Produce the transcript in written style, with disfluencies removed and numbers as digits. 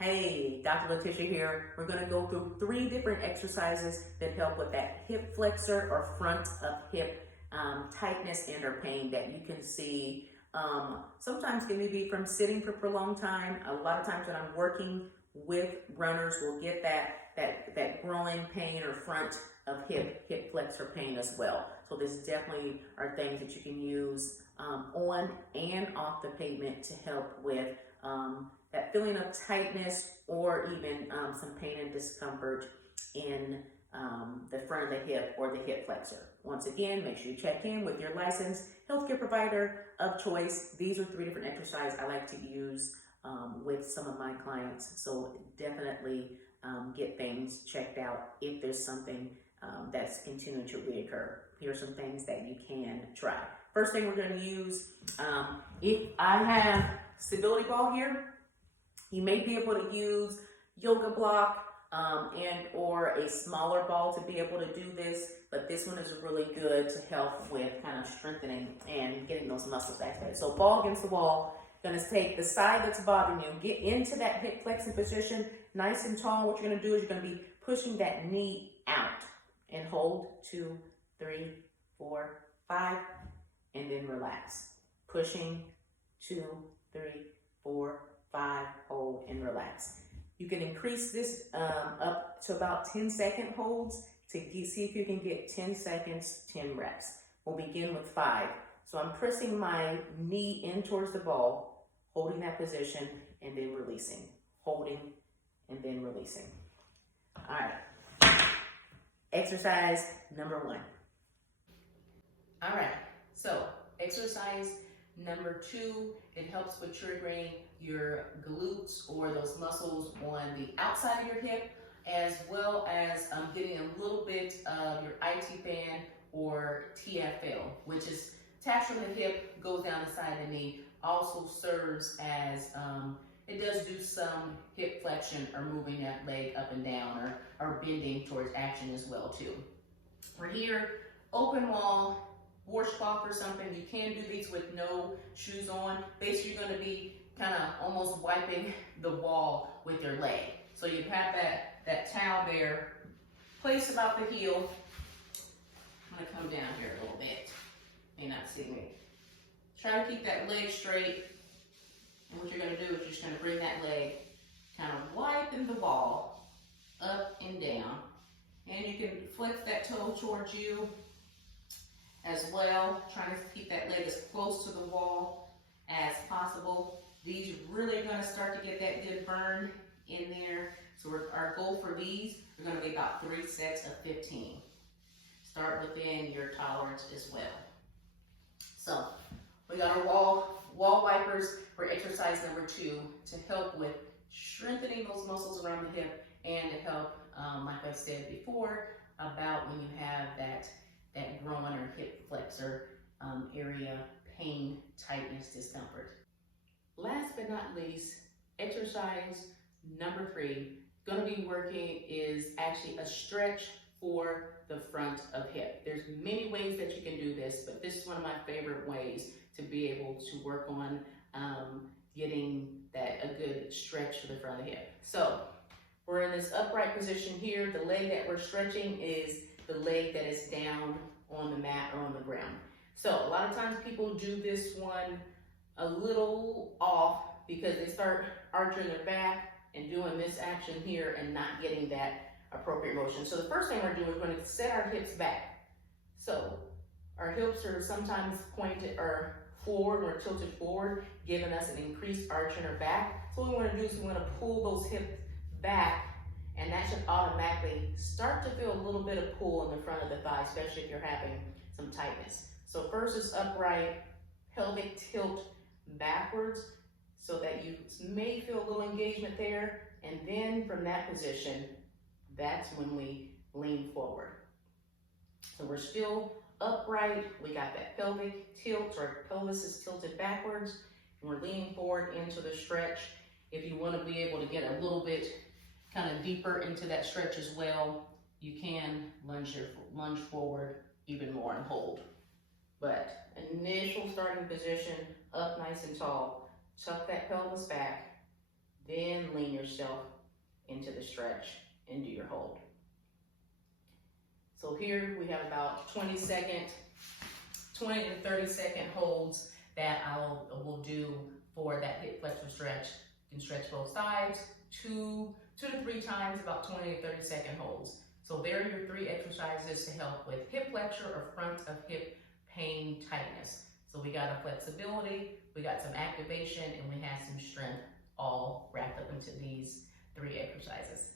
Hey, Dr. Letitia here. We're going to go through 3 different exercises that help with that hip flexor or front of hip tightness and or pain that you can see. Sometimes can be from sitting for a prolonged time. A lot of times when I'm working with runners, we'll get that groin pain or front of hip flexor pain as well. So this definitely are things that you can use on and off the pavement to help with that feeling of tightness or even some pain and discomfort in the front of the hip or the hip flexor. Once again, make sure you check in with your licensed healthcare provider of choice. These are 3 different exercises I like to use with some of my clients. So definitely get things checked out if there's something that's continuing to reoccur. Here are some things that you can try. First thing we're going to use, if I have stability ball here, you may be able to use yoga block and or a smaller ball to be able to do this, but this one is really good to help with kind of strengthening and getting those muscles activated. So ball against the wall, gonna take the side that's bothering you, get into that hip flexing position, nice and tall. What you're gonna do is you're gonna be pushing that knee out and hold 2, 3, 4, 5, and then relax. Pushing 2, 3, 4, 5, hold and relax. You can increase this up to about 10-second holds to see if you can get 10 seconds, 10 reps. We'll begin with 5. So I'm pressing my knee in towards the ball, holding that position and then releasing. Holding and then releasing. All right. Exercise number 1. All right. So exercise number 2, it helps with triggering your glutes or those muscles on the outside of your hip, as well as getting a little bit of your IT band or TFL, which is attached from the hip, goes down the side of the knee, also serves as, it does do some hip flexion or moving that leg up and down or bending towards action as well too. We're here, open wall, washcloth or something. You can do these with no shoes on. Basically, you're going to be kind of almost wiping the wall with your leg. So you have that towel there, placed about the heel. I'm going to come down here a little bit. You may not see me. Try to keep that leg straight. And what you're going to do is you're just going to bring that leg, kind of wiping the wall up and down. And you can flex that toe towards you as well, trying to keep that leg as close to the wall as possible. These really are going to start to get that good burn in there. So our goal for these are going to be about 3 sets of 15. Start within your tolerance as well. So we got our wall wipers for exercise number 2 to help with strengthening those muscles around the hip and to help, like I said before, about when you have that groin or hip flexor area pain, tightness, discomfort. Last but not least, exercise number 3, going to be working is actually a stretch for the front of hip. There's many ways that you can do this, but this is one of my favorite ways to be able to work on getting a good stretch for the front of the hip. So we're in this upright position here. The leg that we're stretching is the leg that is down on the mat or on the ground. So a lot of times people do this one a little off because they start arching their back and doing this action here and not getting that appropriate motion. So the first thing we're doing is we're going to set our hips back. So our hips are sometimes pointed or forward or tilted forward, giving us an increased arch in our back. So what we want to do is we want to pull those hips back, and that should automatically start to feel a little bit of pull in the front of the thigh, especially if you're having some tightness. So first is upright, pelvic tilt backwards so that you may feel a little engagement there. And then from that position, that's when we lean forward. So we're still upright. We got that pelvic tilt, or pelvis is tilted backwards. And we're leaning forward into the stretch. If you want to be able to get a little bit kind of deeper into that stretch as well, you can lunge forward even more and hold. But initial starting position, up nice and tall. Tuck that pelvis back, then lean yourself into the stretch and do your hold. So here we have about 20 to 30 second holds that I will do for that hip flexor stretch. You can stretch both sides, two to three times, about 20 to 30 second holds. So there are your 3 exercises to help with hip flexor or front of hip pain tightness. So we got a flexibility, we got some activation, and we had some strength all wrapped up into these 3 exercises.